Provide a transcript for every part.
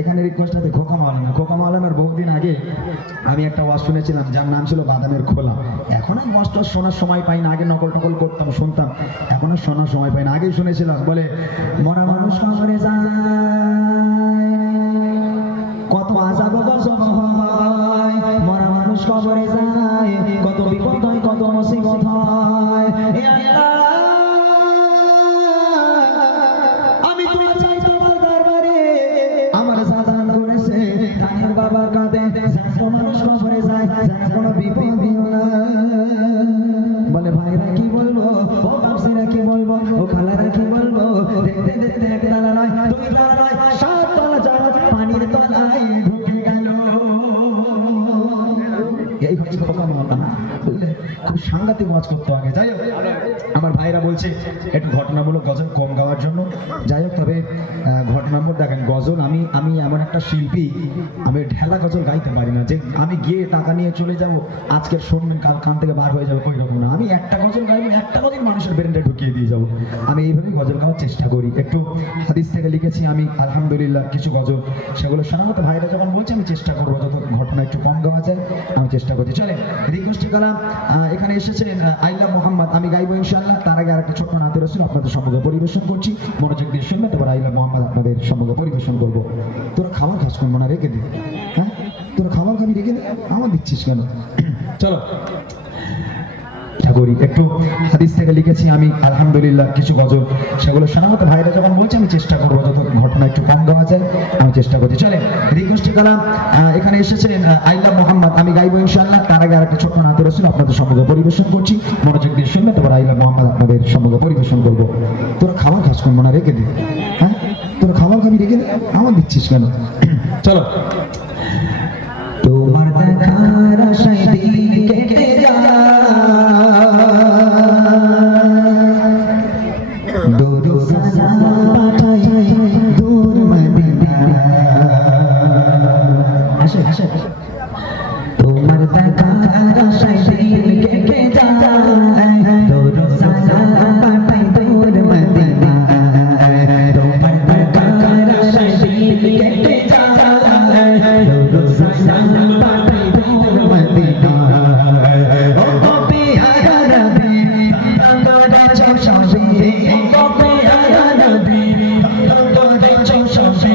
এখানে রিকোয়েস্ট আছে খোকা মাওলানা খোকা মাওলানার বহুদিন আগে আমি একটা ওয়াজ শুনেছিলাম, যার নাম ছিল বাদামের খোলা। এখন আর ওয়াজটা শোনার সময় পাই না, আগে নকল টকল করতাম, শুনতাম। এখন আর শোনার সময় পাই না। আগেই শুনেছিলাম, বলে, মরা মানুষ কবরে যায়, কত আজাব গজব মরা মানুষ কবরে যায়, কত বিপদ হয়, কত মুসিবত হয়। কাঁদে জ্যান্ত মানুষ যায় বিপদ বলে, ভাইরা কি বলব? ও বাপসিরা কি বলব? ও খালারা কি বলব? দেখতে দেখতে এক নয় দুই তলা খুব সাংঘাতিক ওয়াজ করতো আগে। যাই হোক, আমার ভাইরা বলছে, একটু ঘটনামূলক গজল কম গাওয়ার জন্য। যাই হোক, তবে ঘটনামূলক দেখেন, গজল আমি আমি এমন একটা শিল্পী, আমি ঢেলা গজল গাইতে পারি না যে আমি গিয়ে টাকা নিয়ে চলে যাব, আজকের শুনবেন কাল কান থেকে বার হয়ে যাবে ওই রকম না। আমি একটা গজল গাইবো, একটা গজল মানুষের ব্রেনটা ঢুকিয়ে দিয়ে যাব আমি এইভাবেই গজল গাওয়ার চেষ্টা করি। একটু হাদিস থেকে লিখেছি আমি আলহামদুলিল্লাহ কিছু গজল। সেগুলো সাধারণত ভাইরা যখন বলছে আমি চেষ্টা করব যত ঘটনা একটু কম গাওয়া যায় আমি চেষ্টা করছি। চলে রিকোয়েস্ট আহ, এখানে এসেছেন আইলা মোহাম্মদ আমি গাইবো ইনশাআল্লাহ। তার আগে আরেকটা ছোট্ট নাতে রসুল আপনাদের সম্মুখে পরিবেশন করছি। মনোযোগ দিয়ে শুনবেন তারপর আইলা মোহাম্মদ আপনাদের সম্মুখে পরিবেশন করব। তোরা খাবার খাস কোন মনে রেখে দে হ্যাঁ? তোরা খাবার খাবি রেখে দে আমার দিচ্ছিস কেন? চলো। করি। একটু হাদিস থেকে লিখেছি, আমি আলহামদুলিল্লাহ কিছু গজল। সেগুলো শোনাবো। ভাইরা যখন বলছে, আমি চেষ্টা করব যত ঘটনা একটু কম দেওয়া যায়, আমি চেষ্টা করছি। চলে রিকোয়েস্ট কালাম এখানে এসেছেন আইলা মোহাম্মদ। আমি গাইবো ইনশাআল্লাহ। তার আগে আরেকটা ছোট্ট নাতে রসুল আপনাদের সম্মুখে পরিবেশন করছি। মনোযোগ দিয়ে শুনবে তারপর আইলা মোহাম্মদ আপনাদের সম্মুখে পরিবেশন করব। তোর খাবার খাস কোন মনে রেখে দে হ্যাঁ? তোর খাবার খাবি রেখে দে, আমার দিচ্ছিস কেন? চলো। আসে আসে তোমার দেখার আশায় দিন কেটে যায় দূর সালাম পাঠাই দূর মদিনা তোমার দেখার আশায় দিন কেটে যায় দূর সালাম পাঠাই দূর মদিনা ও পিয়ারা নবী তোরা চৌষে ও পিয়ারা নবী তোরা চৌষে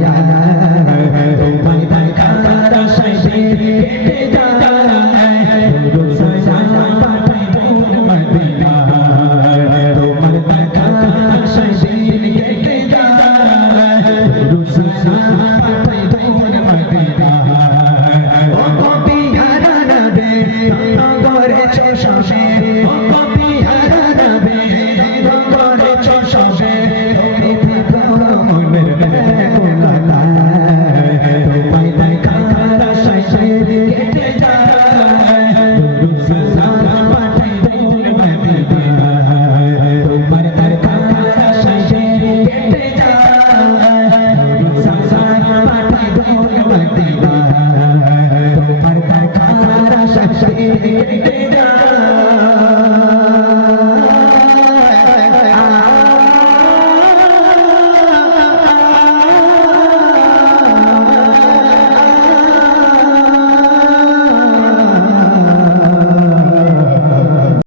yeah, yeah.